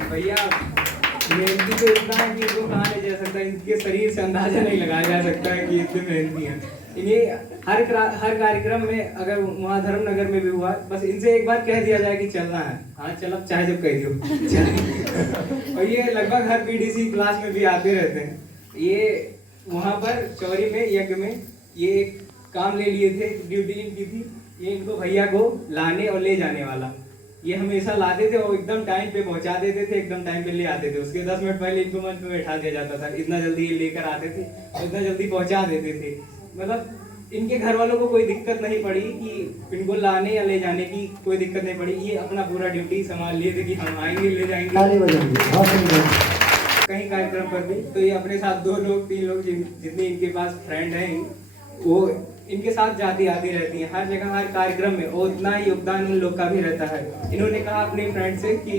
भैया मेहनती तो इतना है कि इनको कहाँ ले जा सकता है, इनके शरीर से अंदाजा नहीं लगाया जा सकता है कि इतने मेहनती हैं। इन्हें हर कार्यक्रम में, अगर वहाँ धर्मनगर में भी हुआ, बस इनसे एक बार कह दिया जाए कि चलना है, हाँ चल, अब चाहे जब कह दियो। और ये लगभग हर पीडीसी क्लास में भी आते रहते हैं। ये वहाँ पर चौरी में यज्ञ में ये एक काम ले लिए थे, ड्यूटी इनकी थी, ये इनको भैया को लाने और ले जाने वाला। ये हमेशा लाते थे और एकदम टाइम पे पहुंचा देते थे, एकदम टाइम पे ले आते थे। उसके 10 मिनट पहले इनको मंच पे बैठा दिया जाता था, इतना जल्दी ये लेकर आते थे और इतना जल्दी पहुंचा देते थे। मतलब इनके घर वालों को कोई दिक्कत नहीं पड़ी कि इनको लाने या ले जाने की कोई दिक्कत नहीं पड़ी। ये अपना पूरा ड्यूटी संभाल लिए थे कि हम आएंगे, ले जाएंगे कहीं कार्यक्रम पर भी। तो ये अपने साथ 2 लोग 3 लोग जितने इनके पास फ्रेंड हैं, वो इनके साथ जाती आती रहती हैं हर जगह, हर कार्यक्रम में। और उतना ही योगदान उन लोग का भी रहता है। इन्होंने कहा अपने फ्रेंड से कि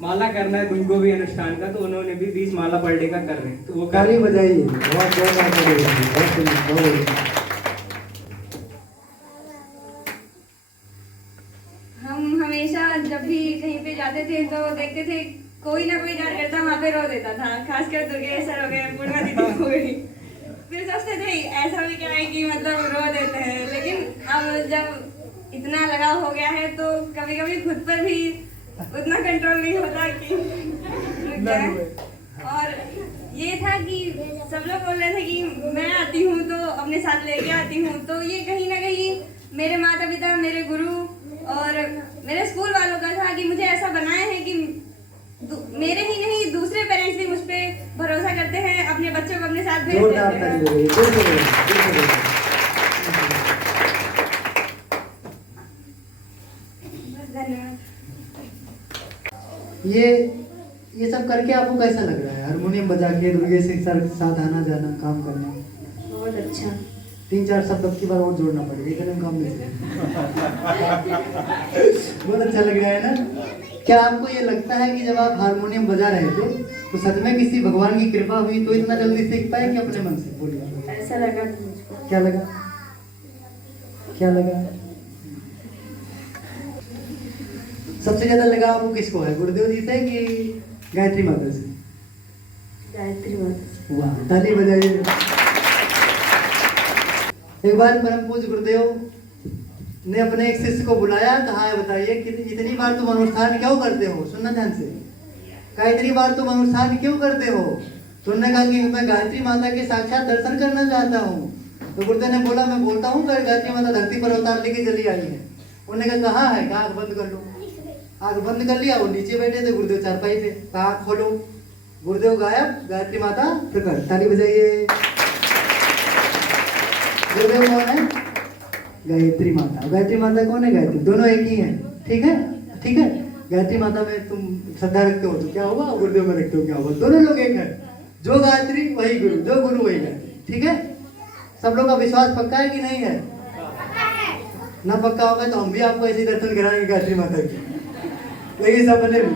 माला करना है तुमको भी अनुष्ठान का, तो उन्होंने भी 20 माला पर डे का कर रहे हैं। तो वो ताली बजाइए। हम हमेशा जब भी कहीं पे जाते थे तो देखते थे कोई ना कोई कार्यकर्ता वहाँ पे रो देता था, खासकर दुर्गेश सर हो गए, पूर्णा दीदी हो गई। फिर सोचते थे ऐसा भी क्या है कि मतलब रो देते हैं, लेकिन अब जब इतना लगाव हो गया है तो कभी कभी खुद पर भी उतना कंट्रोल नहीं होता कि रुक जाए। और ये था कि सब लोग बोल रहे थे कि मैं आती हूँ तो अपने साथ लेके आती हूँ, तो ये कहीं ना कहीं मेरे माता पिता, मेरे गुरु और मेरे स्कूल वालों का था कि मुझे ऐसा बनाया है कि मेरे ही नहीं दूसरे पेरेंट्स भी मुझ पे भरोसा करते हैं, अपने बच्चों को अपने साथ भेज देते हैं। धन्यवाद। ये सब करके आपको कैसा लग रहा है? हारमोनियम बजा के दुर्गेश के साथ आना जाना, काम करना बहुत अच्छा। 3-4 शब्द अब की बार और जोड़ना पड़ेगा, इतने में काम नहीं बहुत अच्छा लग रहा है ना? क्या आपको ये लगता है कि जब आप हारमोनियम बजा रहे थे तो सच में किसी भगवान की कृपा हुई तो इतना जल्दी सीख पाए कि अपने मन से? बोलिए। ऐसा लगा था मुझको। क्या लगा? क्या लगा? सबसे ज्यादा लगाव आपको किसको है, गुरुदेव जी से कि गायत्री माता से? गायत्री माता। वाह, ताली बजाइए। एक बार परम पूज्य गुरुदेव ने अपने एक शिष्य को बुलाया, कहा है बताइए कि इतनी बार तुम अनुष्ठान क्यों करते हो? सुनना ध्यान से। कहा इतनी बार तुम अनुष्ठान क्यों करते हो? तो उन्होंने कहा कि मैं गायत्री माता के साक्षात दर्शन करना चाहता हूँ। तो गुरुदेव ने बोला मैं बोलता हूँ गायत्री माता धरती पर अवतार लेके चली आई है। उन्होंने कहा कहाँ है? कहा आँख बंद कर लो। आँख बंद कर लिया, वो नीचे बैठे थे, गुरुदेव चारपाई पे। कहा आँख खोलो, गुरुदेव गायब, गायत्री माता प्रकट। ताली बजाइए। गुरुदेव कौन है? गायत्री माता। गायत्री माता कौन है? गायत्री। दोनों एक ही हैं, ठीक है? ठीक है। गायत्री माता में तुम श्रद्धा रखते हो तो क्या होगा, गुरुदेव में रखते हो क्या होगा? दोनों लोग एक है। जो गायत्री वही गुरु, जो गुरु वही गायत्री, ठीक है? सब लोग का विश्वास पक्का है कि नहीं है? ना पक्का होगा तो हम भी आपको ऐसे दर्शन कराएंगे गायत्री माता की, लेकिन सपने में।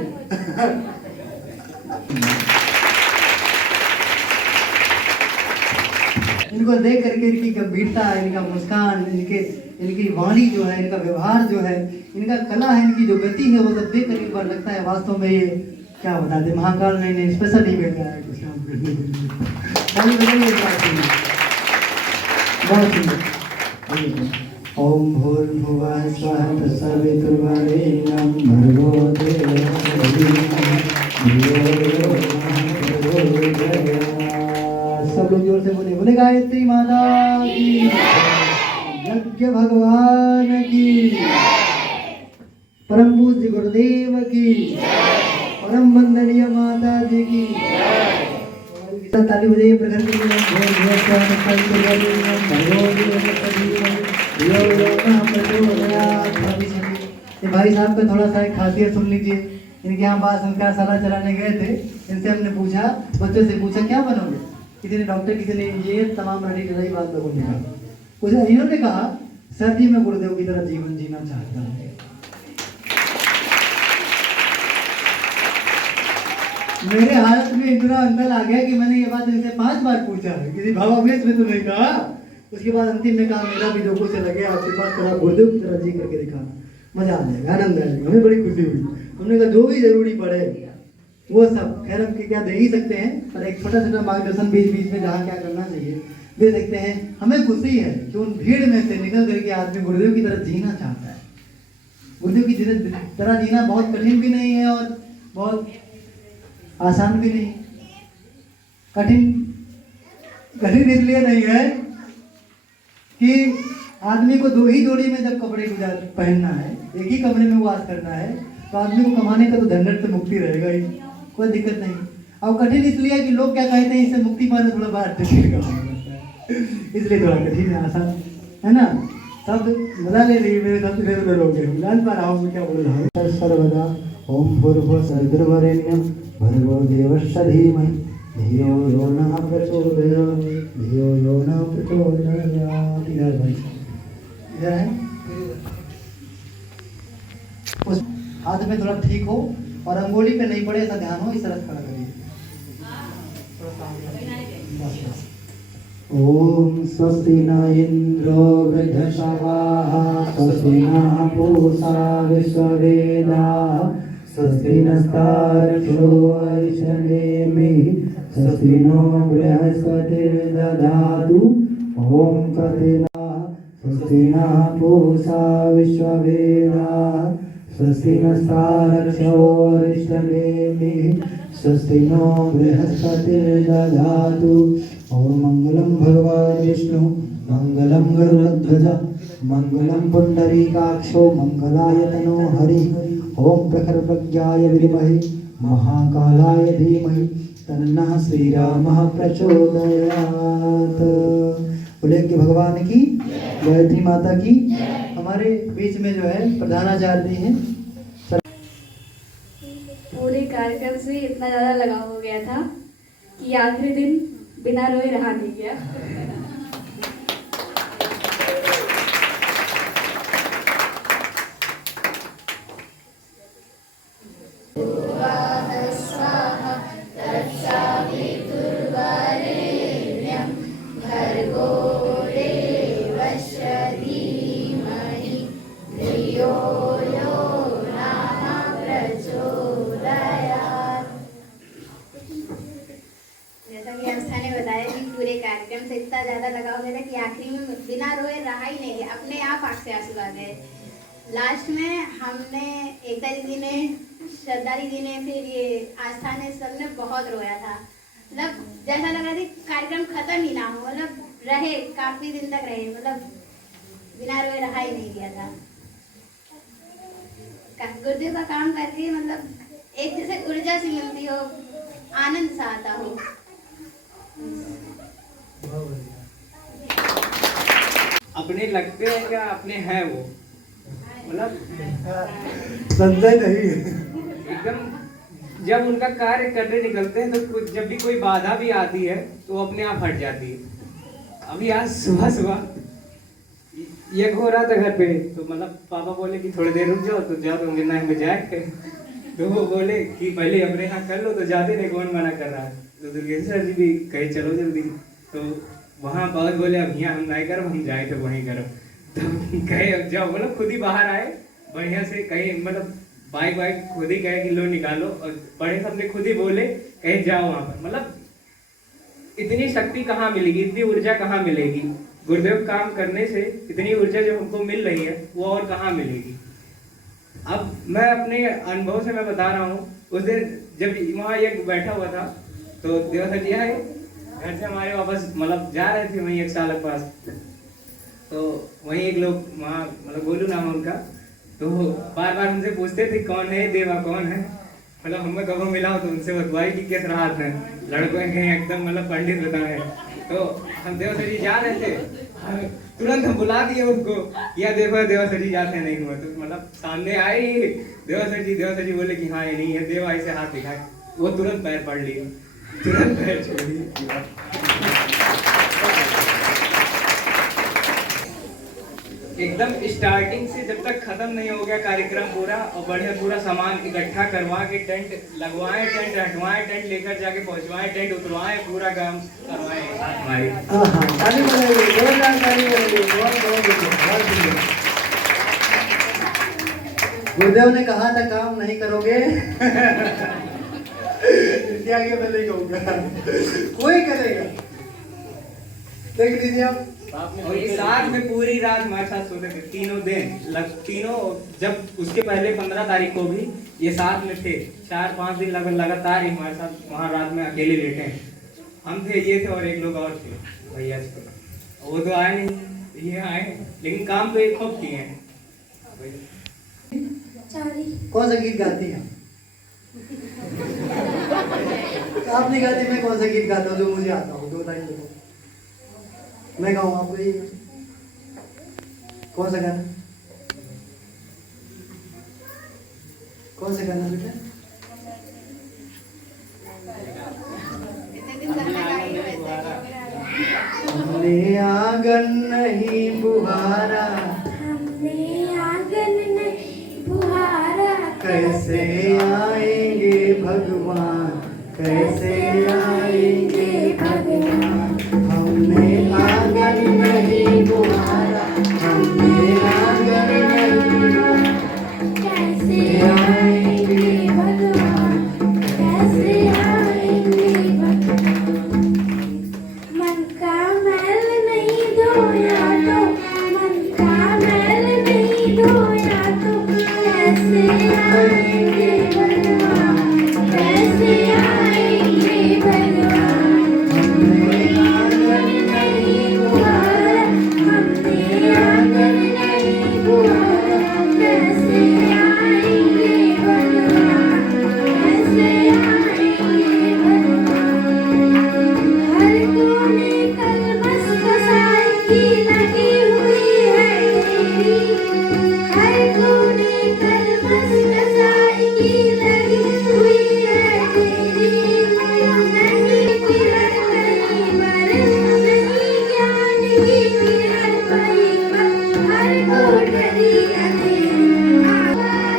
इनको देख करके इनकी गंभीरता, इनका मुस्कान, इनकी वाणी जो है, इनका व्यवहार जो है, इनका कला है, इनकी जो गति है, वो सब देख कर एक बार लगता है वास्तव में ये क्या बता दे, महाकाल नहीं स्पेशल ही बैठा है कुछ काम करने के लिए। बहुत सुंदर। ओम भूर्भुवः स्वः तत्सवितुर्वरेण्यं भर्गो देवस्य धीमहि धियो यो नः प्रचोदयात्। सब लोग जोर से बोले, बोले गायत्री माता की, यज्ञ भगवान की, परम पूज्य गुरुदेव की, परम वंदनीय माता जी की। ताली बजाइए प्रखर के लिए। भाई साहब का थोड़ा सा खासियत सुन लीजिए। इनके यहाँ बाल संस्कारशाला चलाने गए थे, इनसे हमने पूछा, बच्चों से पूछा क्या बनोगे? किसी ने डॉक्टर, किसी ने इंजीनियर, तमाम रही बात लोगों ने कहा। कुछ इन्होंने कहा सर जी मैं गुरुदेव की तरह जीवन जीना चाहता हूँ। मेरे हालत में इतना अंदर आ गया कि मैंने ये बात इनसे 5 बार पूछा, किसी भावावेश में तो नहीं कहा। उसके बाद अंतिम में कहा मेरा भी जो कुछ लगे आपके पास थोड़ा गुरुदेव की तरह जी करके दिखाना, मजा आ जाएगा, आनंद आ जाएगा। हमें बड़ी खुशी हुई। हमने कहा जो भी जरूरी पड़े वो सब खैर हम क्या दे ही सकते हैं, पर एक छोटा छोटा मार्गदर्शन बीच बीच में जहाँ क्या करना चाहिए दे सकते हैं। हमें खुशी है कि उन भीड़ में से निकल करके आदमी गुरुदेव की तरह जीना चाहता है। गुरुदेव की तरह जीना बहुत कठिन भी नहीं है और बहुत आसान भी नहीं। कठिन इसलिए नहीं है कि आदमी को दो ही जोड़ी में जब कपड़े पहनना है, एक ही कमरे में वास करना है, तो आदमी को कमाने का तो झंझट से मुक्ति रहेगा ही, कोई दिक्कत नहीं। अब कठिन इसलिए कि लोग क्या कहते हैं, इससे मुक्ति पाने थोड़ा बाहर टिकट का इसलिए थोड़ा कठिन है, आसान है ना। सब मजा ले रही है मेरे साथ, इधर उधर हो गए, जान पा रहा हूँ मैं क्या बोल रहा हूँ। सर्वदा ओम भूर्भुवः स्वः भर्गो देवस्य धीमहि धियो यो नः प्रचोदयात् धियो यो नः प्रचोदयात्। इधर भाई इधर है, उस हाथ में थोड़ा ठीक हो और अंगुली पे नहीं पड़े, ऐसा ध्यान हो, इस तरह खड़ा करिए। ओम स्वस्ति न इंद्रो वृद्धश्रवाः स्वस्ति नः पूषा विश्ववेदाः स्वस्ति नस्तार्क्ष्यो अरिष्टनेमिः स्वस्ति नो बृहस्पतिर्दधातु ओम कथिनाः स्वस्ति नः पूषा विश्ववेदाः स्वस्ति नस्तार्क्ष्यो अरिष्टनेमिः स्वस्ति नो बृहस्पतिर्दधातु ओम मंगलम भगवान विष्णु मंगलम गरुड़ध्वज मंगलम पुंडरीकाक्षो मंगलाय तनो हरि ओम प्रखर प्रज्ञाय विद्महे महाकालाय धीमहि तन्नः श्रीरामः प्रचोदयात्। बोले कि भगवान की, गायत्री माता की। हमारे बीच में जो है प्रधानाचार्य हैं। पूरे कार्यक्रम से इतना ज़्यादा लगाव हो गया था कि आखिरी दिन बिना रोए रहा नहीं गया। कार्यक्रम से इतना ज्यादा लगा हो गया था कि आखिरी में बिना रोए रहा ही नहीं गया, अपने आप आँख से आंसू आ गए। लास्ट में हमने, एकता दीदी ने, श्रद्धा दीदी ने, फिर ये आस्था ने, सबने बहुत रोया था। मतलब जैसा लग रहा था कार्यक्रम खत्म ही ना हो, मतलब रहे, काफी दिन तक रहे, मतलब बिना रोए रहा ही नहीं गया था। गुरुदेव का काम करके मतलब एक जैसे ऊर्जा सी मिलती हो, आनंद सा आता हो। अपने लगते हैं क्या अपने हैं वो, मतलब संजय नहीं एकदम। जब उनका कार्य करने निकलते हैं तो जब भी कोई बाधा भी आती है तो वो अपने आप हट जाती है। अभी आज सुबह सुबह ये हो रहा था घर पे, तो मतलब पापा बोले कि थोड़ी देर रुक जाओ, तो जाओ तो गिरना में जाए तो वो बोले कि पहले अपने यहाँ कर लो, तो जाते नहीं, कौन मना कर रहा है। तो दुर्गेश्वर जी भी कहे चलो जल्दी, तो वहाँ बहुत बोले अब यहाँ हम नहीं करो, हम जाए तो वहीं करो। तो कहे अब जाओ, बोलो खुद ही बाहर आए बढ़िया से, कहीं मतलब बाइक वाइक खुद ही कहे कि लो निकालो, और बड़े सबने खुद ही बोले कहे जाओ वहाँ पर। मतलब इतनी शक्ति कहाँ मिलेगी, इतनी ऊर्जा कहाँ मिलेगी? गुरुदेव काम करने से इतनी ऊर्जा जो हमको मिल रही है वो और कहाँ मिलेगी? अब मैं अपने अनुभव से मैं बता रहा हूँ, उस दिन जब वहाँ एक बैठा हुआ था, तो देवसर जी आए घर से हमारे वापस मतलब जा रहे थे वहीं एक साल के पास, तो वहीं एक लोग वहाँ मतलब गोलू नाम है उनका, तो बार बार हमसे पूछते थे कौन है देवा, कौन है। मतलब हमें कब मिला हो तो उनसे बतवाई कि किस राहत है, लड़कों के एकदम मतलब पंडित बताए। तो हम देवसर जी जा रहे थे, तुरंत हम बुला दिए उनको, या देखो देवसर जी जाते नहीं हुए, तो मतलब सामने आए ही देवसर जी बोले कि हाँ ये नहीं है देवा, ऐसे हाथ दिखाए, वो तुरंत पैर पड़ लिए, तुरंत पैर छोड़ दिए। एकदम स्टार्टिंग से जब तक खत्म नहीं हो गया कार्यक्रम पूरा, और बढ़िया पूरा सामान इकट्ठा करवा के टेंट लगवाएं, टेंट हटवाएं, टेंट लेकर जाके पहुंचवाएं, टेंट उतरवाएं, पूरा काम करवाएं हमारे। गुरुदेव ने कहा था काम नहीं करोगे इसके आगे मैं नहीं कहूँगा, कोई करेगा। देख लीजिए आप। और ये साथ में पूरी रात हमारे साथ सोते थे, तीनों दिन तीनों, जब उसके पहले 15 तारीख को भी ये साथ में थे, 4-5 दिन लगातार ही हमारे साथ वहाँ रात में अकेले लेटे हैं। हम थे, ये थे और एक लोग और थे भैया, वो तो आए नहीं, ये आए, लेकिन काम तो एक खूब किए हैं। कौन सा गीत गाती हैं आप? नहीं गाती, मैं कौन सा गीत गाता हूँ जो मुझे आता हो? 2 लाइन बताओ, मैं गाऊँ आपको ये। कौन सा गाना? कौन सा गाना बेटा? हमने आंगन नहीं बुहारा, हमने आंगन नहीं बुहारा, कैसे आएंगे भगवान, कैसे आएंगे भगवान। हमने आंगन नहीं बुहारा, हमने आंगन नहीं बुहारा, कैसे आएंगे भगवान, कैसे आएंगे भगवान। मन का मैल नहीं धोया तो, मन का मैल नहीं धोया तो, कैसे आएंगे भगवान, कैसे आएंगे भगवान। हमने आंगन नहीं बुहारा, हमने आंगन नहीं बुहारा, कैसे आएंगे भगवान, कैसे आएंगे भगवान। हर कोने कलमस कसाई की लगी हुई है तेरी, हर कोने कलमस कसाई की लगी हुई है तेरी। नहीं किरण नहीं बरस, नहीं ज्ञान की किरण कहीं पर, हर कोठरी अंधेरी। आवारा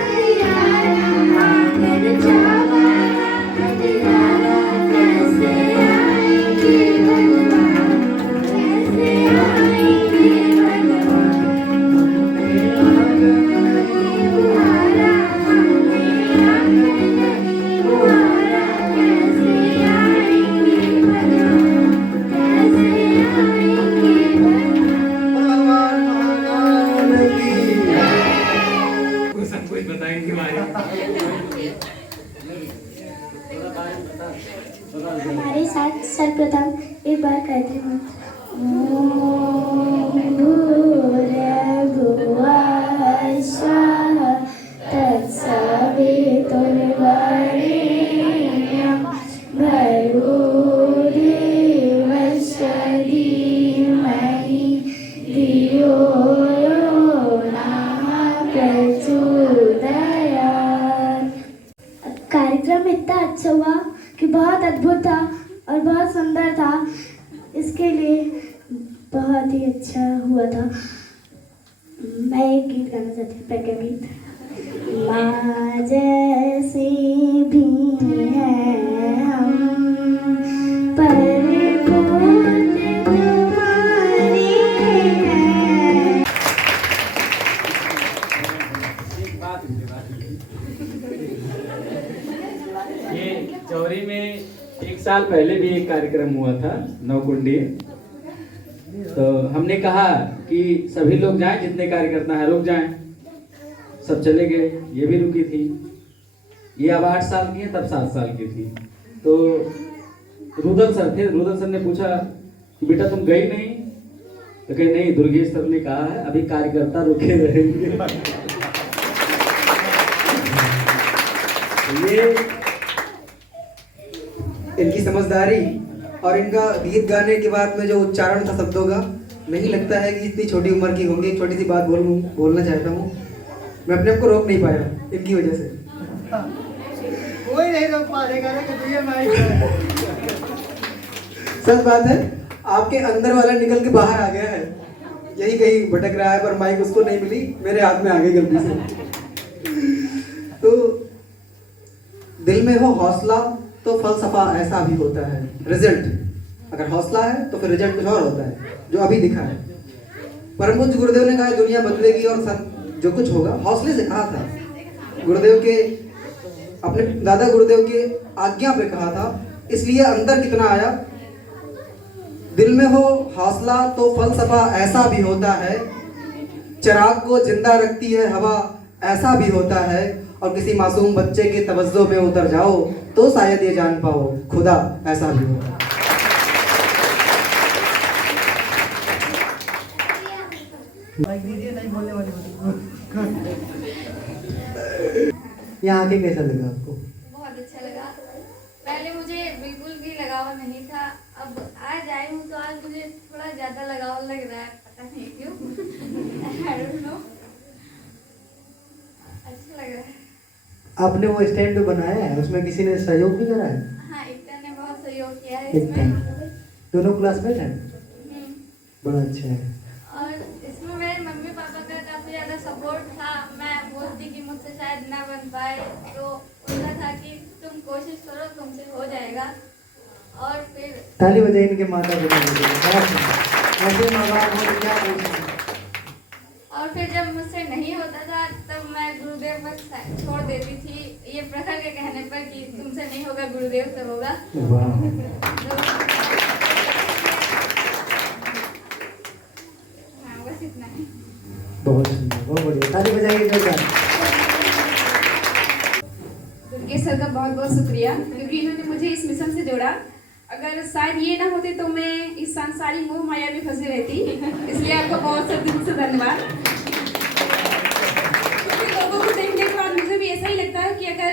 अंधियारा, आंगन चावारा अंधियारा, कैसे आएंगे भगवान, कैसे आएंगे भगवान। नहीं बुहारा, हमने आंगन नहीं बुहारा, कैसे आएंगे भगवान, कैसे आएंगे भगवान। भगवान की वो सब कुछ बताएंगे हमारे। हमारे साथ सर्वप्रथम एक बार कहते हैं ओम भूर्भुवः स्वः तत्सवितुर्वरेण्यं भर्गो देवस्य धीमहि धियो यो नः प्रचोदयात्। कार्यक्रम इतना अच्छा हुआ कि बहुत अद्भुत था और बहुत सुंदर था, इसके लिए बहुत ही अच्छा हुआ था। मैं एक गीत गाना चाहती हूँ, प्रज्ञा गीत। माँ जैसी भी हैं हम, पर पूज्य तुम्हारी हैं। ये चौरी में 1 साल पहले भी एक कार्यक्रम हुआ था, नवकुंडी। तो हमने कहा कि सभी लोग जाएं, जितने कार्यकर्ता हैं रुक जाएं। सब चले गए, ये भी रुकी थी। ये अब 8 साल की है, तब 7 साल की थी। तो रुदल सर थे, रुदल सर ने पूछा कि बेटा तुम गई नहीं? तो कहे नहीं, दुर्गेश सर ने कहा है अभी कार्यकर्ता रुके रहेंगे। ये इनकी समझदारी और इनका गीत गाने के बाद में जो उच्चारण था शब्दों का, नहीं लगता है कि इतनी छोटी उम्र की होंगी। एक छोटी सी बात बोलना चाहता हूँ, मैं अपने आप को रोक नहीं पाया इनकी वजह से। कोई नहीं रोक पाएगा ना कि तुझे माइक। सच बात है, आपके अंदर वाला निकल के बाहर आ गया है, यही कहीं भटक रहा है, पर माइक उसको नहीं मिली, मेरे हाथ में आ गई गलती से। तो दिल में हो हौसला तो फलसफा ऐसा भी होता है। रिजल्ट अगर हौसला है तो फिर रिजल्ट कुछ और होता है, जो अभी दिखा है। परम पूज्य गुरुदेव ने कहा दुनिया बदलेगी और जो कुछ होगा हौसले से कहा था। गुरुदेव के अपने दादा गुरुदेव की आज्ञा पे कहा था, इसलिए अंदर कितना आया। दिल में हो हौसला तो फलसफा ऐसा भी होता है, चिराग को जिंदा रखती है हवा ऐसा भी होता है, और किसी मासूम बच्चे के तवज्जो में उतर जाओ तो शायद ये जान पाओ खुदा ऐसा भी होता है। माइक दीजिए, नहीं बोलने वाली यहाँ आके कैसा लगा आपको? बहुत अच्छा लगा। पहले मुझे बिल्कुल भी लगाव नहीं था, अब आज आई हूँ तो आज मुझे थोड़ा ज्यादा लगाव लग रहा है, पता नहीं क्यों। I don't know। अच्छा लग रहा है। आपने वो स्टैंड जो बनाया है उसमें किसी ने सहयोग भी करा है? हाँ, एकता ने बहुत सहयोग किया है एकता, इसमें। दोनों क्लासमेट हैं? हम्म। बड़ा अच्छा है। और इसमें मेरे मम्मी पापा का काफी ज्यादा सपोर्ट था। मैं बोलती कि मुझसे शायद ना बन पाए, तो उनका था कि तुम कोशिश करो, तुमसे हो जाएगा। और फिर ताली बजाइए इनके माता पिता के लिए। ऐसे माँ बाप हो तो क्या बोलते हैं। और फिर जब मुझसे नहीं होता था तब मैं गुरुदेव पर छोड़ देती थी, ये प्रखर के कहने पर कि तुमसे नहीं होगा, गुरुदेव से होगा। हाँ, बस इतना ही। बहुत सुंदर, बहुत बढ़िया, ताली बजाइए जोरदार। दुर्गे सर का बहुत बहुत शुक्रिया, क्योंकि इन्होंने मुझे इस मिशन से जोड़ा। अगर शायद ये ना होते तो मैं इस सांसारिक मोह माया में फंसी रहती, इसलिए आपका बहुत से दिल से धन्यवाद। क्योंकि लोगों को देखने के बाद मुझे भी ऐसा ही लगता है कि अगर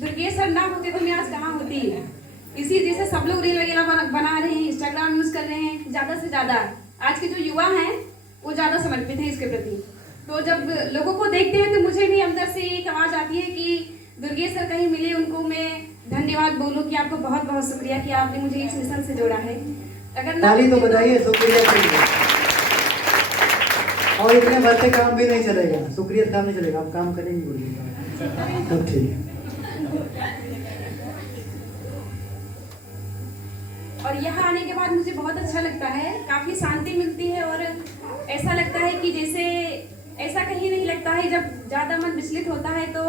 दुर्गे सर ना होते तो मैं आज कहाँ होती। इसी जैसे सब लोग रील वगैरह बना रहे हैं, इंस्टाग्राम यूज कर रहे हैं, ज़्यादा से ज़्यादा आज के जो युवा हैं वो ज़्यादा समर्पित हैं इसके प्रति। तो जब लोगों को देखते हैं तो मुझे भी अंदर से एक आवाज़ आती है कि दुर्गे सर कहीं मिले उनको मैं धन्यवाद बोलूं कि आपको बहुत बहुत शुक्रिया कि आपने मुझे इस मिशन से जोड़ा है। अगर ताली तो बजाइए शुक्रिया के लिए। और इतने बढ़ते काम भी नहीं चलेगा, शुक्रिया काम नहीं चलेगा, आप काम करेंगे बोलिए तब ठीक है। और यहाँ आने के बाद मुझे बहुत अच्छा लगता है, काफ़ी शांति मिलती है और ऐसा लगता है कि जैसे ऐसा कहीं नहीं लगता है। जब ज़्यादा मन विचलित होता है तो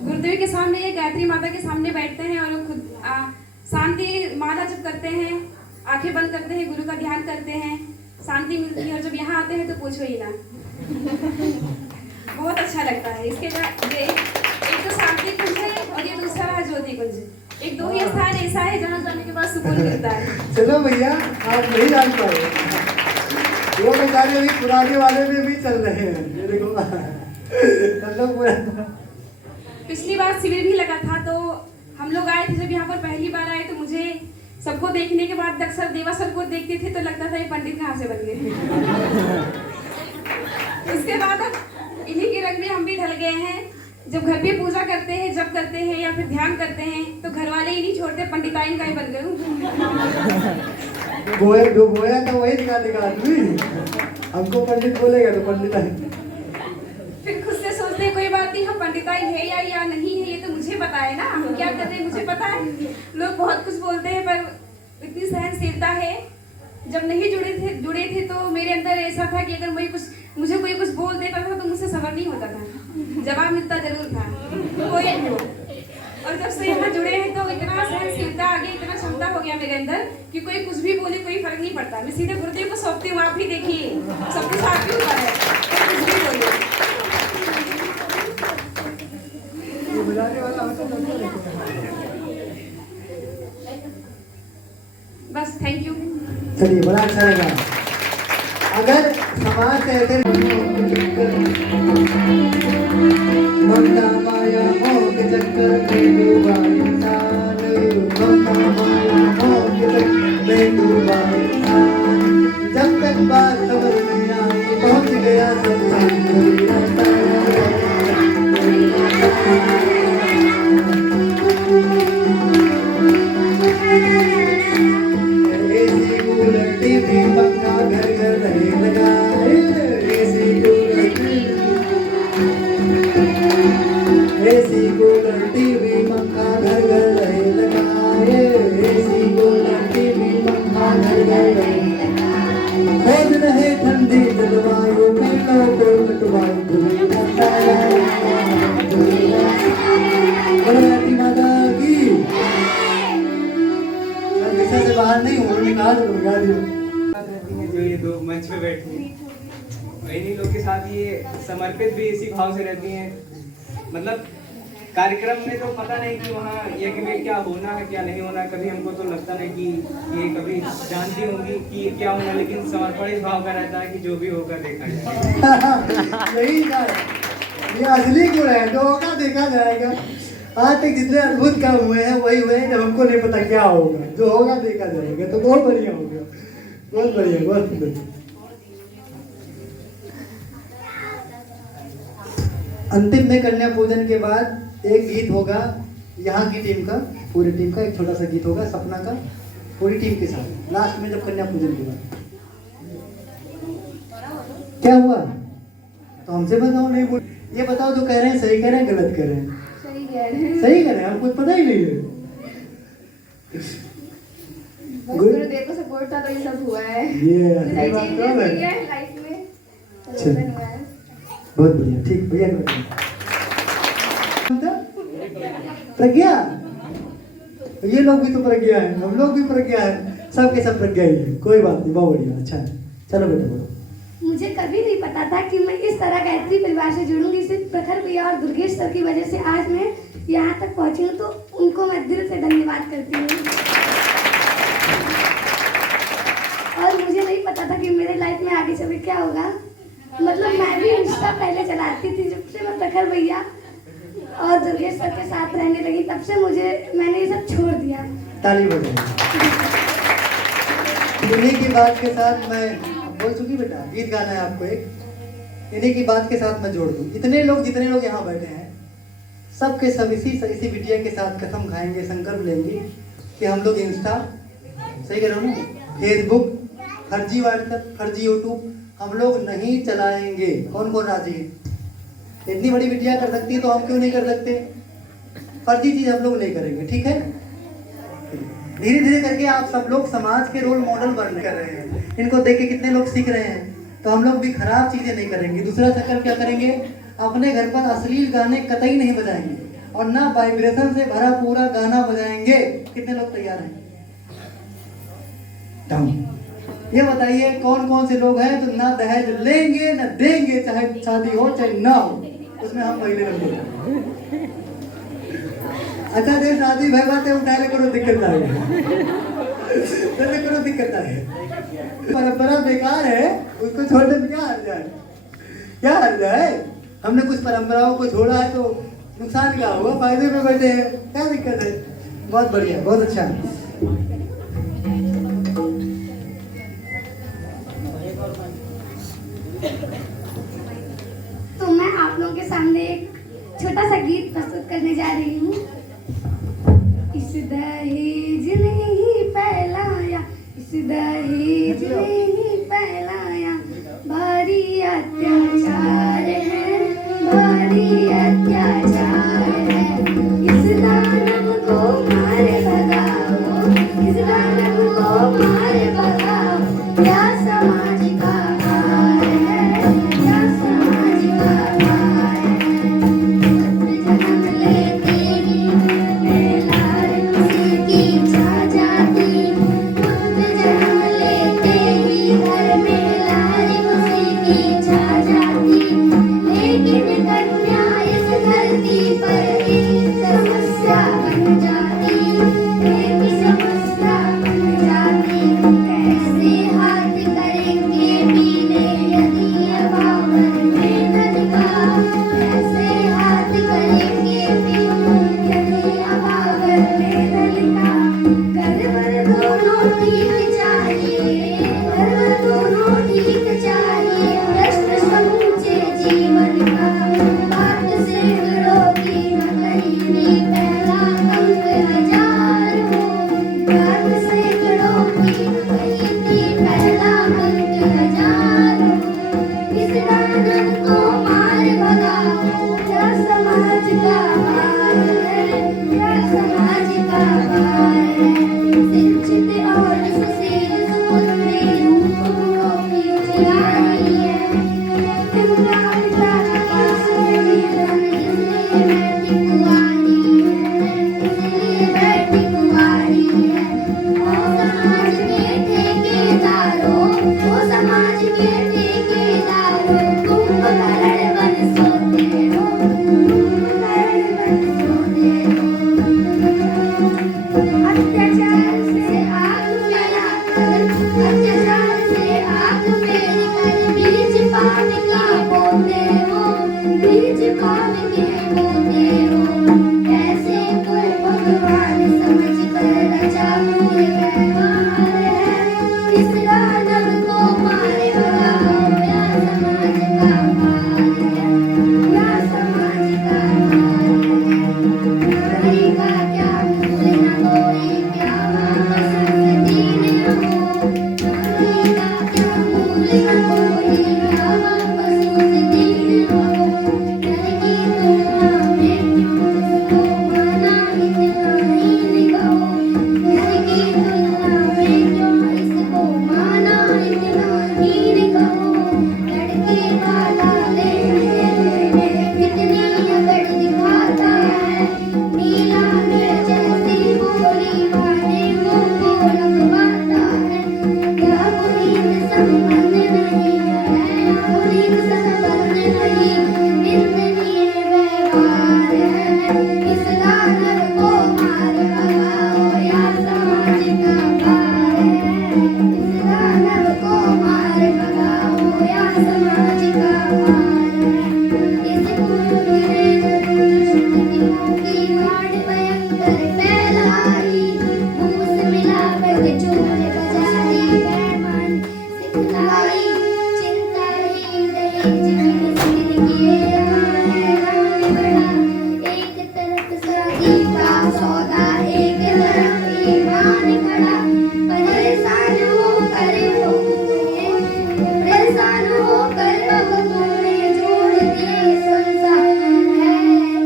गुरुदेव के सामने या गायत्री माता के सामने बैठते हैं और खुद शांति माला जब करते हैं, आंखें बंद करते हैं, गुरु का ध्यान करते हैं, शांति मिलती है। और जब यहाँ आते हैं तो पूछो ही ना, बहुत अच्छा लगता है। इसके बाद एक तो शांति कुंज है और ये दूसरा है ज्योति कुंज। एक दो ही स्थान ऐसा है जहाँ जाने के बाद सुकून मिलता है। चलो भैया, आप नहीं जान पाए, वो बेचारे अभी पुराने वाले में भी चल रहे हैं। ये देखो सब लोग पूरा। पिछली बार शिविर भी लगा था तो हम लोग आए थे, जब यहाँ पर पहली बार आए तो मुझे सबको देखने के बाद अक्सर देवा सर को देखते थे तो लगता था ये पंडित कहाँ से बन गए। उसके बाद अब इन्हीं के रंग में हम भी ढल गए हैं। जब घर पे पूजा करते हैं, जप करते हैं या फिर ध्यान करते हैं तो घर वाले ही नहीं छोड़ते, पंडिताइन का ही बन गए। जो बोया था वही दिखा देगा आदमी, हमको पंडित बोलेगा तो पंडिताइन। फिर खुद से सोचते हैं कोई बात नहीं, हम पंडिताइन है या नहीं है ये तो मुझे पता है ना, हम क्या कर रहे हैं मुझे पता है। लोग बहुत कुछ बोलते हैं पर इतनी सहनशीलता है। जब नहीं जुड़े थे तो मेरे अंदर ऐसा था कि अगर मुझे कोई कुछ बोल देता था तो मुझसे सबर नहीं होता था, जवाब मिलता जरूर था कोई नहीं। और जब से यहाँ जुड़े हैं तो इतना सहनशीलता आ गई, इतना क्षमता हो गया मेरे अंदर कि कोई कुछ भी बोले कोई फर्क नहीं पड़ता। मैं सीधे गुरुदेव को सौंपती हूँ, आप भी देखिए सब कुछ आपके ऊपर है, कुछ भी बोलिए। बस थैंक यू। चलिए, बड़ा अच्छा लगा। अगर समाज से ऐसे ममता माया मोह के चक्कर में डूबा इंसान, ममता माया मोह के चक्कर में डूबा इंसान, जब तक बात समझ नहीं आई पहुंच गया टीवी पंखा घर घर रहने लगा, एसी कूलर टीवी पंखा बाहर नहीं हूँ, उन्होंने कहा तो भगा दिया। रहती हैं जो ये दो मंच पे बैठी हैं, और इन्हीं लोग के साथ ये समर्पित भी इसी भाव से रहती हैं। मतलब कार्यक्रम में तो पता नहीं कि वहाँ यज्ञ में क्या होना है क्या नहीं होना, कभी हमको तो लगता नहीं कि ये कभी जानती होंगी कि ये क्या होना, लेकिन समर्पण इस भाव का रहता है कि जो भी होकर देखा जाए। यही बात, ये असली गुण है, जो होगा देखा जाएगा। आज तक जितने अद्भुत काम हुए हैं वही हुए हैं जब हमको नहीं पता क्या होगा, जो होगा देखा जाएगा। तो बहुत बढ़िया हो गया, बहुत बढ़िया, बहुत सुंदर। अंतिम में कन्या पूजन के बाद एक गीत होगा यहाँ की टीम का, पूरी टीम का एक छोटा सा गीत होगा सपना का, पूरी टीम के साथ, लास्ट में जब कन्या पूजन के बाद। क्या हुआ तो हमसे बताओ, नहीं बोल, ये बताओ जो कह रहे हैं सही कह रहे हैं गलत कह रहे हैं? सही कह रहे हैं। सही कह रहे हैं, हमको पता ही नहीं है। बस गुरुदेव को सपोर्ट था तो ये सब हुआ है। ये सही बात चेंजेस तो है। हुई है लाइफ में, अच्छा। परिवर्तन हुआ है। बहुत बढ़िया, ठीक भैया को बताइए। प्रज्ञा, ये लोग भी तो प्रज्ञा है, हम लोग भी प्रज्ञा है, सबके सब प्रज्ञा ही है, कोई बात नहीं, बहुत बढ़िया। अच्छा चलो बेटा बोलो। मुझे कभी नहीं पता था कि मैं इस तरह गायत्री परिवार से जुड़ूंगी। सिर्फ प्रखर भैया और दुर्गेश सर की वजह से आज मैं यहाँ तक पहुँची हूँ, तो उनको मैं दिल से धन्यवाद करती हूँ। और मुझे नहीं पता था कि मेरे लाइफ में आगे चल के क्या होगा। मतलब मैं भी इंस्टा पहले चलाती थी, जब से मैं प्रखर भैया और दुर्गेश सर के साथ रहने लगी तब से मैंने ये सब छोड़ दिया। ताली बजाइए। इन्हीं की बात के साथ मैं बोल चुकी बेटा, गीत गाना है आपको एक, इन्हीं की बात के साथ मैं जोड़ दूं। जितने लोग यहाँ बैठे हैं सबके सब इसी बिटिया के साथ कसम खाएंगे, संकल्प लेंगे कि हम लोग इंस्टा, सही कह रहा हूँ ना, फेसबुक, फर्जी व्हाट्सएप, फर्जी यूट्यूब हम लोग नहीं चलाएंगे। कौन कौन राजी है? इतनी बड़ी बिटिया कर सकती है तो हम क्यों नहीं कर सकते? फर्जी चीज हम लोग नहीं करेंगे, ठीक है? धीरे धीरे करके आप सब लोग समाज के रोल मॉडल बन कर रहे हैं, इनको देख के कितने लोग सीख रहे हैं, तो हम लोग भी खराब चीजें नहीं करेंगे। दूसरा चक्कर क्या करेंगे, अपने घर पर अश्लील गाने कतई नहीं बजाएंगे और ना वाइब्रेशन से भरा पूरा गाना बजाएंगे। कितने लोग तैयार हैं? ये बताइए कौन कौन से लोग हैं जो ना दहेज लेंगे ना देंगे, चाहे शादी हो चाहे ना हो, उसमें हम पहले नंबर। अच्छा देव शादी भाई बातें उठाने करो, दिक्कत आएगी, करो दिक्कत आएगी। परंपरा बेकार है, उसको छोड़ने में क्या हर्ज है? क्या हर्ज है? हमने कुछ परंपराओं को छोड़ा है तो नुकसान क्या होगा, फायदे में बैठे हैं, क्या दिक्कत है? बहुत बढ़िया, बहुत अच्छा। तो मैं आप लोगों के सामने एक छोटा सा गीत प्रस्तुत करने जा रही हूँ। इस दहेज ने ही फैलाया, इस दहेज ने ही फैलाया, भारी अत्याचार है, भारी अत्याचार है। इस दानव को मारे भगाओ, इस दानव को मारे भगाओ, क्या समाज का हाल है, क्या समाज का हाल है। जन्म लेते ही मैं लाल खुशी की छा जाती, जन्म लेते ही घर में लाल खुशी की छा जाती। समझ कर रचा पूरे व्यवहार है। इस दानव को मारे भगाओ या समाज का भार है, या समाज का भार है। नारी का क्या मूल न कोई क्या वापस उसे दीन हो, नारी का क्या मूल न कोई क्या वापस उसे दीन हो। लड़की तुलना में क्यों इसको माना इतना ही कहो, लड़की तुलना में क्यों इसको माना इतना ही कहो। लड़के वाला लेने में कितनी अकड़ दिखाता है, नीला में जैसी बोली वाले मुंह को लगवाता है। क्या पुनीत संबंध नहीं है, पुनीत संबंध नहीं, निंदनीय व्यवहार है। इस दानव को मार भगाओ या समाज का भार है, इस दानव को मार भगाओ या समाज का भार है। इस कुरूप ने दुष्कृतियों की वाड़ भयंकर फैलाई, मुंह से मिलाकर के चूल बजाई, बेईमान सिखलाई। चिंताहीन दहेज की सिर किए हैरान बड़ा, एक तरफ शादी का सौदा एक तरफ ईमान खड़ा। परेशान होकर भक्तों ने जोड़ दिए संसार है।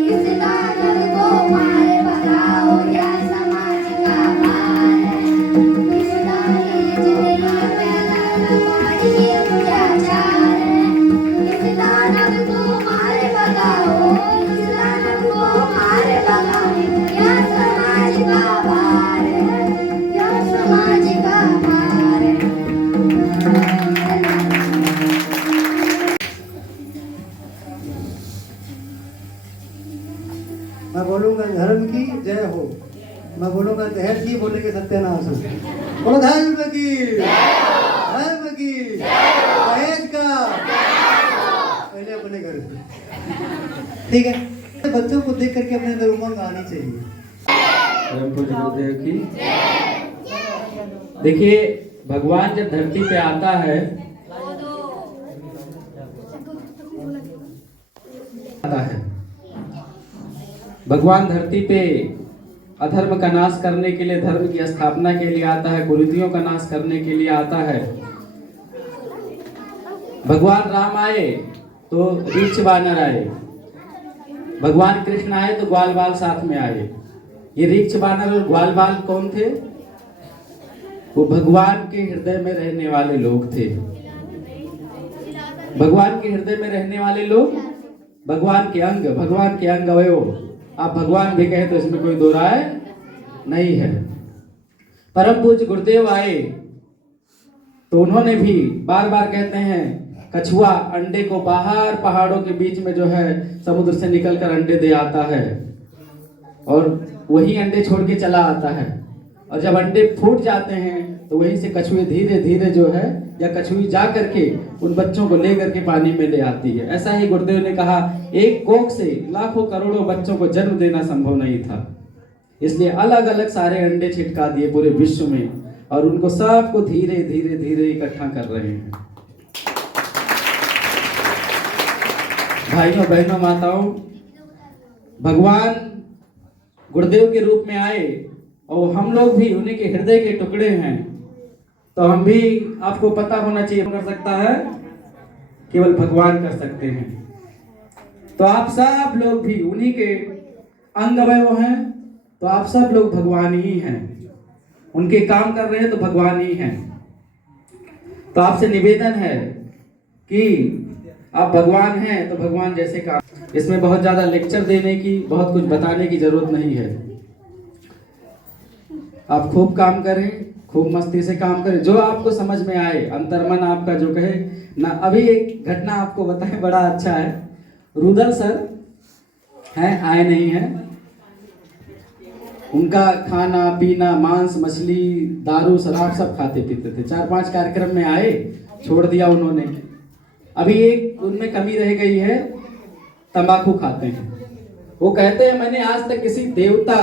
इस दानव को मार भगाओ या समाज का भार है। इस दहेज नहीं फैला वाड़ी अत्याचार है। इस दानव को मार भगाओ, इस दानव को मार भगाओ या समाज का भार है, या समाज का भार है। मैं बोलूंगा धर्म की जय हो, मैं बोलूंगा दहेज की, बोलेंगे सत्यानाश हो। बोलो धर्म की, धर्म की, दहेज का पहले अपने घर से। ठीक है, बच्चों को देख करके अपने अंदर उमंग आनी चाहिए। परम पूज्य गुरुदेव की। देखिए, भगवान जब धरती पे आता है भगवान धरती पे अधर्म का नाश करने के लिए, धर्म की स्थापना के लिए आता है, कुरीतियों का नाश करने के लिए आता है। भगवान राम आए तो रीछ बानर आए, भगवान कृष्ण आए तो ग्वाल बाल साथ में आए। ये रीछ बानर और ग्वाल बाल कौन थे? वो भगवान के हृदय में रहने वाले लोग थे। भगवान के हृदय में रहने वाले लोग, भगवान के अंग अवयव। आप भगवान भी कहे तो इसमें कोई दो राय नहीं है। परम पूज्य गुरुदेव आए तो उन्होंने भी बार बार कहते हैं, कछुआ अंडे को बाहर पहाड़ों के बीच में जो है समुद्र से निकलकर अंडे दे आता है और वही अंडे छोड़ के चला आता है। और जब अंडे फूट जाते हैं तो वहीं से कछुए धीरे धीरे जो है, या कछुई जा करके उन बच्चों को ले करके पानी में ले आती है। ऐसा ही गुरुदेव ने कहा, एक कोख से लाखों करोड़ों बच्चों को जन्म देना संभव नहीं था, इसलिए अलग अलग सारे अंडे छिटका दिए पूरे विश्व में और उनको सबको धीरे धीरे धीरे इकट्ठा कर रहे हैं। भाइयों बहनों माताओं, भगवान गुरुदेव के रूप में आए और हम लोग भी उन्हीं के हृदय के टुकड़े हैं, तो हम भी, आपको पता होना चाहिए, कर सकता है केवल भगवान कर सकते हैं। तो आप सब लोग भी उन्हीं के अंग अवयव हैं, तो आप सब लोग भगवान ही हैं। उनके काम कर रहे हैं तो भगवान ही हैं। तो आपसे निवेदन है कि आप भगवान हैं तो भगवान जैसे काम। इसमें बहुत ज्यादा लेक्चर देने की, बहुत कुछ बताने की जरूरत नहीं है। आप खूब काम करें, खूब मस्ती से काम करें, जो आपको समझ में आए, अंतर्मन आपका जो कहे ना। अभी एक घटना आपको बताएं, बड़ा अच्छा है। रुदल सर हैं, आए नहीं हैं। उनका खाना पीना, मांस मछली दारू शराब सब खाते पीते थे। 4-5 कार्यक्रम में आए, छोड़ दिया उन्होंने। अभी एक उनमें कमी रह गई है, तंबाकू खाते हैं। वो कहते हैं मैंने आज तक किसी देवता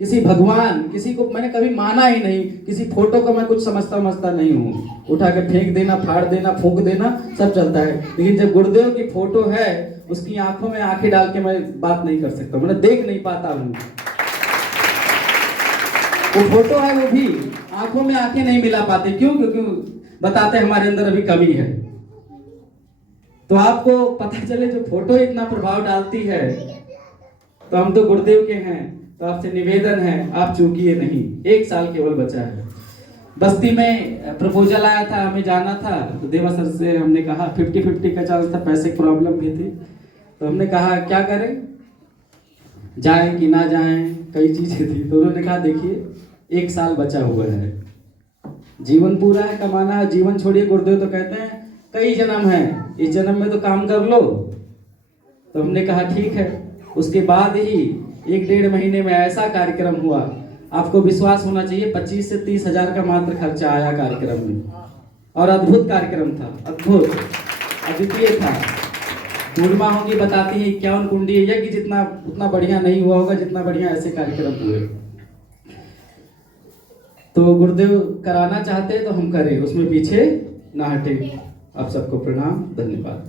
किसी भगवान, किसी को मैंने कभी माना ही नहीं, किसी फोटो को मैं कुछ समझता नहीं हूँ। उठा कर फेंक देना, फाड़ देना, फूंक देना सब चलता है, लेकिन जब गुरुदेव की फोटो है उसकी आंखों में आंखें डाल के मैं बात नहीं कर सकता, मैं देख नहीं पाता हूँ। वो फोटो है, वो भी आंखों में आंखें नहीं मिला पाते। क्यों? क्योंकि बताते हमारे अंदर अभी कमी है। तो आपको पता चले जो फोटो इतना प्रभाव डालती है, तो हम तो गुरुदेव के हैं, तो आपसे निवेदन है आप चूकिए नहीं। 1 साल केवल बचा है। बस्ती में प्रपोजल आया था, हमें जाना था, तो देवा सर से हमने कहा 50-50 का चांस था, पैसे की प्रॉब्लम भी थी, तो हमने कहा क्या करें, जाएं कि ना जाएं, कई चीजें थी। तो उन्होंने कहा देखिए 1 साल बचा हुआ है, जीवन पूरा है, कमाना है, जीवन छोड़िए। गुरुदेव तो कहते हैं कई जन्म है, इस जन्म में तो काम कर लो। तो हमने कहा ठीक है। उसके बाद ही 1-1.5 महीने में ऐसा कार्यक्रम हुआ, आपको विश्वास होना चाहिए 25 से 30 हजार का मात्र खर्चा आया कार्यक्रम में, और अद्भुत कार्यक्रम था, अद्भुत अद्वितीय था। पूर्णिमा होगी बताती है 51 कुंडी यज्ञ जितना उतना बढ़िया नहीं हुआ होगा जितना बढ़िया ऐसे कार्यक्रम हुए। तो गुरुदेव कराना चाहते तो हम करें, उसमें पीछे ना हटे। आप सबको प्रणाम, धन्यवाद।